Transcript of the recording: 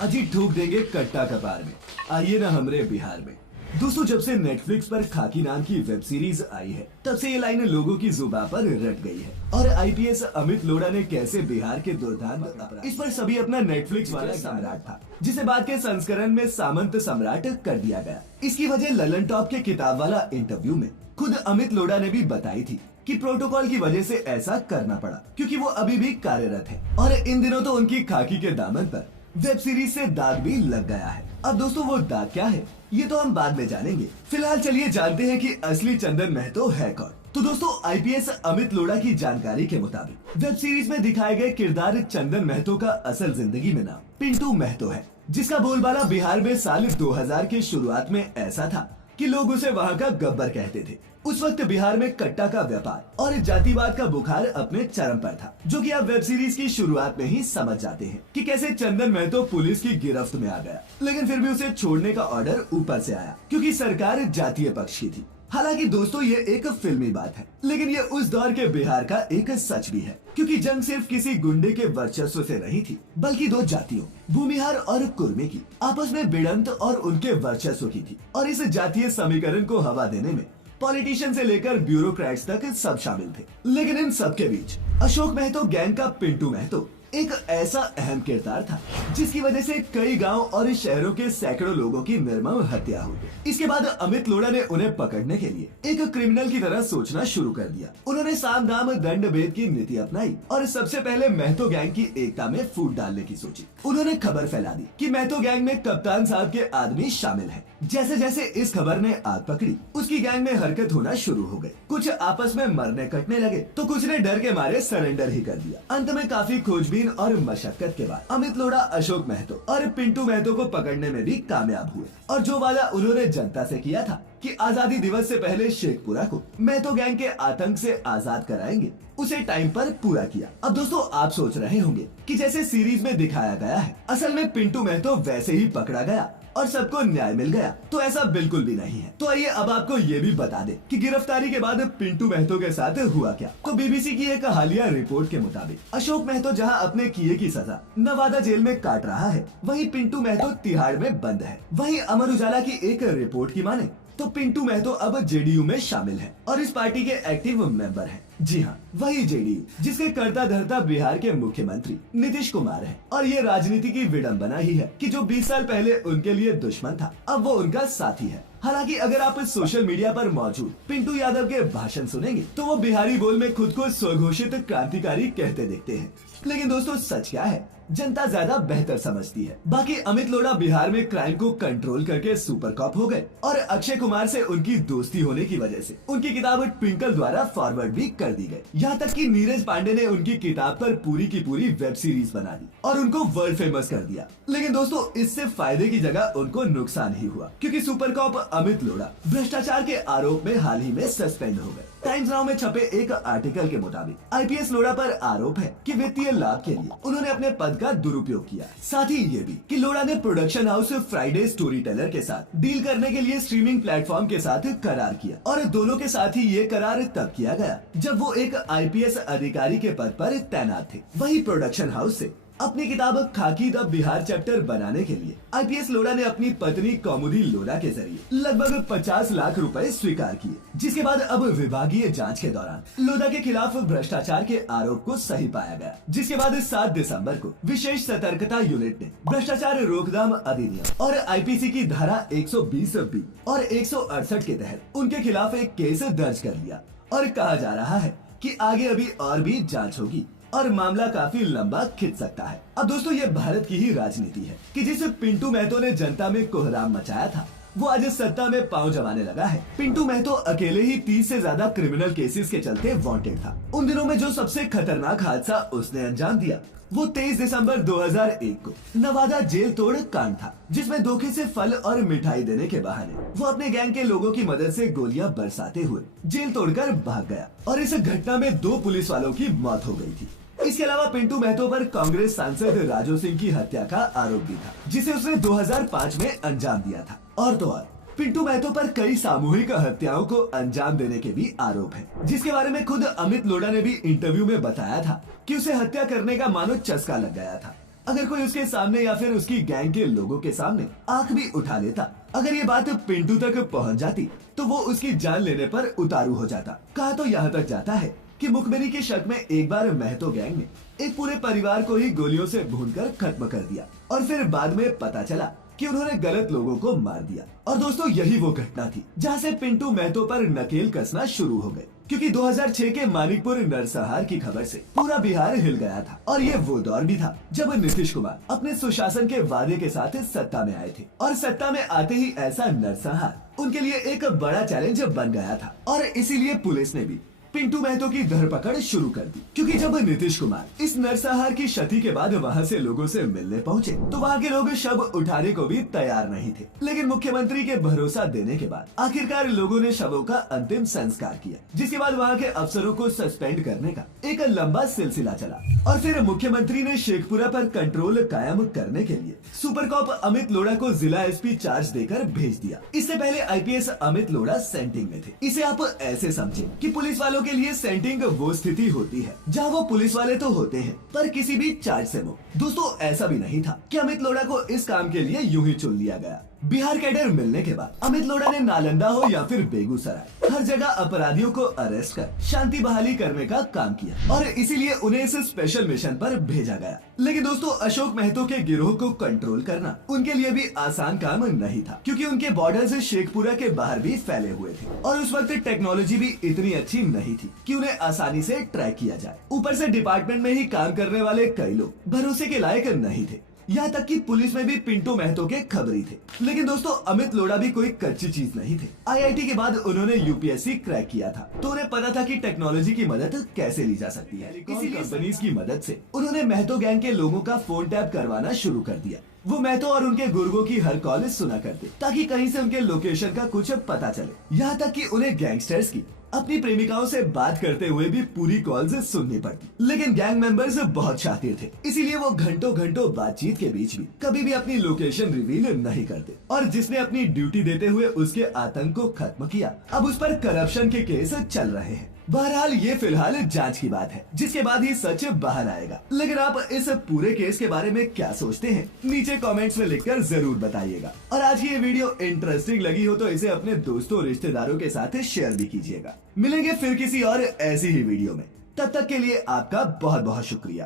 अजी ठोक देंगे कट्टा कपार में, आइए ना हमरे बिहार में। दोस्तों, जब से नेटफ्लिक्स पर खाकी नाम की वेब सीरीज आई है, तब से ये लाइन लोगों की जुबान पर रट गई है। और आईपीएस अमित लोढ़ा ने कैसे बिहार के दुर्दांत अपराध, इस पर सभी अपना नेटफ्लिक्स वाला सम्राट था, जिसे बाद के संस्करण में सामंत सम्राट कर दिया गया। इसकी वजह ललन टॉप के किताब वाला इंटरव्यू में खुद अमित लोढ़ा ने भी बताई थी कि प्रोटोकॉल की वजह से ऐसा करना पड़ा, क्योंकि वो अभी भी कार्यरत है। और इन दिनों तो उनकी खाकी के दामन पर वेब सीरीज से दाग भी लग गया है। अब दोस्तों, वो दाग क्या है ये तो हम बाद में जानेंगे। फिलहाल चलिए जानते हैं कि असली चंदन महतो है कौन। तो दोस्तों, आईपीएस अमित लोढ़ा की जानकारी के मुताबिक वेब सीरीज में दिखाए गए किरदार चंदन महतो का असल जिंदगी में नाम पिंटू महतो है, जिसका बोलबाला बिहार में साल 2000 के शुरुआत में ऐसा था कि लोग उसे वहाँ का गब्बर कहते थे। उस वक्त बिहार में कट्टा का व्यापार और जातिवाद का बुखार अपने चरम पर था, जो कि आप वेब सीरीज की शुरुआत में ही समझ जाते हैं कि कैसे चंदन महतो पुलिस की गिरफ्त में आ गया, लेकिन फिर भी उसे छोड़ने का ऑर्डर ऊपर से आया, क्योंकि सरकार जातीय पक्ष की थी। हालांकि दोस्तों, ये एक फिल्मी बात है, लेकिन ये उस दौर के बिहार का एक सच भी है, क्योंकि जंग सिर्फ किसी गुंडे के वर्चस्व से नहीं थी, बल्कि दो जातियों भूमिहार और कुर्मी की आपस में भिड़ंत और उनके वर्चस्व की थी। और इस जातीय समीकरण को हवा देने में पॉलिटिशियन से लेकर ब्यूरोक्रेट्स तक सब शामिल थे। लेकिन इन सब के बीच अशोक महतो गैंग का पिंटू महतो एक ऐसा अहम किरदार था, जिसकी वजह से कई गांव और शहरों के सैकड़ों लोगों की निर्मम हत्या हो गई। इसके बाद अमित लोढ़ा ने उन्हें पकड़ने के लिए एक क्रिमिनल की तरह सोचना शुरू कर दिया। उन्होंने साम दाम दंड भेद की नीति अपनाई और सबसे पहले महतो गैंग की एकता में फूट डालने की सोची। उन्होंने खबर फैला दी कि महतो गैंग में कप्तान साहब के आदमी शामिल है। जैसे जैसे इस खबर ने आग पकड़ी, उसकी गैंग में हरकत होना शुरू हो गई। कुछ आपस में मरने कटने लगे, तो कुछ ने डर के मारे सरेंडर ही कर दिया। अंत में काफी खोजबीन और मशक्कत के बाद अमित लोढ़ा अशोक महतो और पिंटू महतो को पकड़ने में भी कामयाब हुए। और जो वादा उन्होंने जनता से किया था कि आजादी दिवस से पहले शेखपुरा को महतो गैंग के आतंक से आजाद कराएंगे, उसे टाइम पर पूरा किया। अब दोस्तों, आप सोच रहे होंगे कि जैसे सीरीज में दिखाया गया है, असल में पिंटू महतो वैसे ही पकड़ा गया और सबको न्याय मिल गया, तो ऐसा बिल्कुल भी नहीं है। तो आइए अब आपको ये भी बता दें कि गिरफ्तारी के बाद पिंटू महतो के साथ हुआ क्या। तो बीबीसी की एक हालिया रिपोर्ट के मुताबिक अशोक महतो जहां अपने किए की सजा नवादा जेल में काट रहा है, वहीं पिंटू महतो तिहाड़ में बंद है। वहीं अमर उजाला की एक रिपोर्ट की माने तो पिंटू महतो अब जेडीयू में शामिल है और इस पार्टी के एक्टिव मेंबर हैं। जी हाँ, वही जेडीयू जिसके कर्ता धर्ता बिहार के मुख्यमंत्री नीतीश कुमार है। और ये राजनीति की विडंबना ही है कि जो 20 साल पहले उनके लिए दुश्मन था, अब वो उनका साथी है। हालांकि अगर आप सोशल मीडिया पर मौजूद पिंटू यादव के भाषण सुनेंगे, तो वो बिहारी बोल में खुद को स्वघोषित क्रांतिकारी कहते दिखते हैं। लेकिन दोस्तों, सच क्या है जनता ज्यादा बेहतर समझती है। बाकी अमित लोढ़ा बिहार में क्राइम को कंट्रोल करके सुपर कॉप हो गए और अक्षय कुमार से उनकी दोस्ती होने की वजह से उनकी किताब ट्विंकल द्वारा फॉरवर्ड भी कर दी गई। यहाँ तक कि नीरज पांडे ने उनकी किताब पर पूरी की पूरी वेब सीरीज बना दी और उनको वर्ल्ड फेमस कर दिया। लेकिन दोस्तों, इससे फायदे की जगह उनको नुकसान ही हुआ, क्योंकि सुपर कॉप अमित लोढ़ा भ्रष्टाचार के आरोप में हाल ही में सस्पेंड हो गए। टाइम्स नाउ में छपे एक आर्टिकल के मुताबिक आईपीएस लोढ़ा पर आरोप है कि वित्तीय लाभ के लिए उन्होंने अपने पद का दुरुपयोग किया। साथ ही ये भी कि लोढ़ा ने production house Friday story teller के साथ डील करने के लिए स्ट्रीमिंग प्लेटफॉर्म के साथ करार किया। और दोनों के साथ ही ये करार तब किया गया जब वो एक आईपीएस अधिकारी के पद पर तैनात थे। वही प्रोडक्शन हाउस से अपनी किताब खाकी द बिहार चैप्टर बनाने के लिए आईपीएस लोढ़ा ने अपनी पत्नी कौमुदी लोढ़ा के जरिए लगभग 50 लाख रुपए स्वीकार किए, जिसके बाद अब विभागीय जांच के दौरान लोढ़ा के खिलाफ भ्रष्टाचार के आरोप को सही पाया गया। जिसके बाद 7 दिसंबर को विशेष सतर्कता यूनिट ने भ्रष्टाचार रोकथाम अधिनियम और आईपीसी की धारा 120B और 168 के तहत उनके खिलाफ एक केस दर्ज कर लिया। और कहा जा रहा है कि आगे अभी और भी जांच होगी और मामला काफी लंबा खिंच सकता है। अब दोस्तों, ये भारत की ही राजनीति है कि जिस पिंटू महतो ने जनता में कोहराम मचाया था, वो आज सत्ता में पांव जमाने लगा है। पिंटू महतो अकेले ही 30 से ज्यादा क्रिमिनल केसेस के चलते वांटेड था। उन दिनों में जो सबसे खतरनाक हादसा उसने अंजाम दिया, वो 23 दिसंबर 2001 को नवादा जेल तोड़ कांड था, जिसमें धोखे से फल और मिठाई देने के बहाने वो अपने गैंग के लोगों की मदद से गोलियां बरसाते हुए जेल तोड़कर भाग गया। और इस घटना में 2 पुलिस वालों की मौत हो गई थी। इसके अलावा पिंटू महतो पर कांग्रेस सांसद राजू सिंह की हत्या का आरोप भी था, जिसे उसने 2005 में अंजाम दिया था। और तो और पिंटू महतो पर कई सामूहिक हत्याओं को अंजाम देने के भी आरोप है, जिसके बारे में खुद अमित लोढ़ा ने भी इंटरव्यू में बताया था कि उसे हत्या करने का मानो चस्का लग गया था। अगर कोई उसके सामने या फिर उसकी गैंग के लोगों के सामने आंख भी उठा लेता, अगर ये बात पिंटू तक पहुंच जाती तो वो उसकी जान लेने पर उतारू हो जाता। कहा तो यहाँ तक जाता है कि मुखबिरी के शक में एक बार महतो गैंग ने एक पूरे परिवार को ही गोलियों से भूनकर खत्म कर दिया और फिर बाद में पता चला कि उन्होंने गलत लोगों को मार दिया। और दोस्तों यही वो घटना थी जहाँ से पिंटू महतो पर नकेल कसना शुरू हो गए, क्योंकि 2006 के मानिकपुर नरसंहार की खबर से पूरा बिहार हिल गया था। और ये वो दौर भी था जब नीतीश कुमार अपने सुशासन के वादे के साथ सत्ता में आए थे और सत्ता में आते ही ऐसा नरसंहार उनके लिए एक बड़ा चैलेंज बन गया था। और इसीलिए पुलिस ने भी पिंटू महतो की धरपकड़ शुरू कर दी, क्योंकि जब नीतीश कुमार इस नरसंहार की क्षति के बाद वहां से लोगों से मिलने पहुंचे तो वहां के लोग शव उठाने को भी तैयार नहीं थे। लेकिन मुख्यमंत्री के भरोसा देने के बाद आखिरकार लोगों ने शवों का अंतिम संस्कार किया, जिसके बाद वहां के अफसरों को सस्पेंड करने का एक लंबा सिलसिला चला। और फिर मुख्यमंत्री ने शेखपुरा पर कंट्रोल कायम करने के लिए सुपर कॉप अमित लोढ़ा को जिला एसपी चार्ज देकर भेज दिया। इससे पहले आईपीएस अमित लोढ़ा सेंटिंग में थे। इसे आप ऐसे समझे कि पुलिस वालों के लिए सेंटिंग वो स्थिति होती है जहाँ वो पुलिस वाले तो होते हैं पर किसी भी चार्ज से मुक्त। दोस्तों ऐसा भी नहीं था कि अमित लोढ़ा को इस काम के लिए यूं ही चुन लिया गया। बिहार कैडर मिलने के बाद अमित लोढ़ा ने नालंदा हो या फिर बेगूसराय हर जगह अपराधियों को अरेस्ट कर शांति बहाली करने का काम किया और इसीलिए उन्हें इस स्पेशल मिशन पर भेजा गया। लेकिन दोस्तों अशोक महतो के गिरोह को कंट्रोल करना उनके लिए भी आसान काम नहीं था, क्योंकि उनके बॉर्डर्स शेखपुरा के बाहर भी फैले हुए थे और उस वक्त टेक्नोलॉजी भी इतनी अच्छी नहीं थी कि उन्हें आसानी से ट्रैक किया जाए। ऊपर से डिपार्टमेंट में ही काम करने वाले कई लोग भरोसे के लायक नहीं थे, यहाँ तक कि पुलिस में भी पिंटू महतो के खबरी थे। लेकिन दोस्तों अमित लोढ़ा भी कोई कच्ची चीज नहीं थे। आईआईटी के बाद उन्होंने यूपीएससी क्रैक किया था तो उन्हें पता था कि टेक्नोलॉजी की मदद कैसे ली जा सकती है। इसीलिए कंपनीज की मदद से उन्होंने महतो गैंग के लोगों का फोन टैप करवाना शुरू कर दिया। वो महतो और उनके गुर्गों की हर कॉल सुना करते ताकि कहीं से उनके लोकेशन का कुछ पता चले। यहाँ तक कि उन्हें गैंगस्टर्स की अपनी प्रेमिकाओं से बात करते हुए भी पूरी कॉल्स सुननी पड़ती। लेकिन गैंग मेंबर्स बहुत शातिर थे, इसीलिए वो घंटों घंटों बातचीत के बीच भी कभी भी अपनी लोकेशन रिवील नहीं करते। और जिसने अपनी ड्यूटी देते हुए उसके आतंक को खत्म किया, अब उस पर करप्शन के केस चल रहे हैं। बहरहाल ये फिलहाल जांच की बात है, जिसके बाद ही सच बाहर आएगा। लेकिन आप इस पूरे केस के बारे में क्या सोचते हैं, नीचे कमेंट्स में लिखकर जरूर बताइएगा। और आज की ये वीडियो इंटरेस्टिंग लगी हो तो इसे अपने दोस्तों और रिश्तेदारों के साथ शेयर भी कीजिएगा। मिलेंगे फिर किसी और ऐसी ही वीडियो में, तब तक के लिए आपका बहुत बहुत शुक्रिया।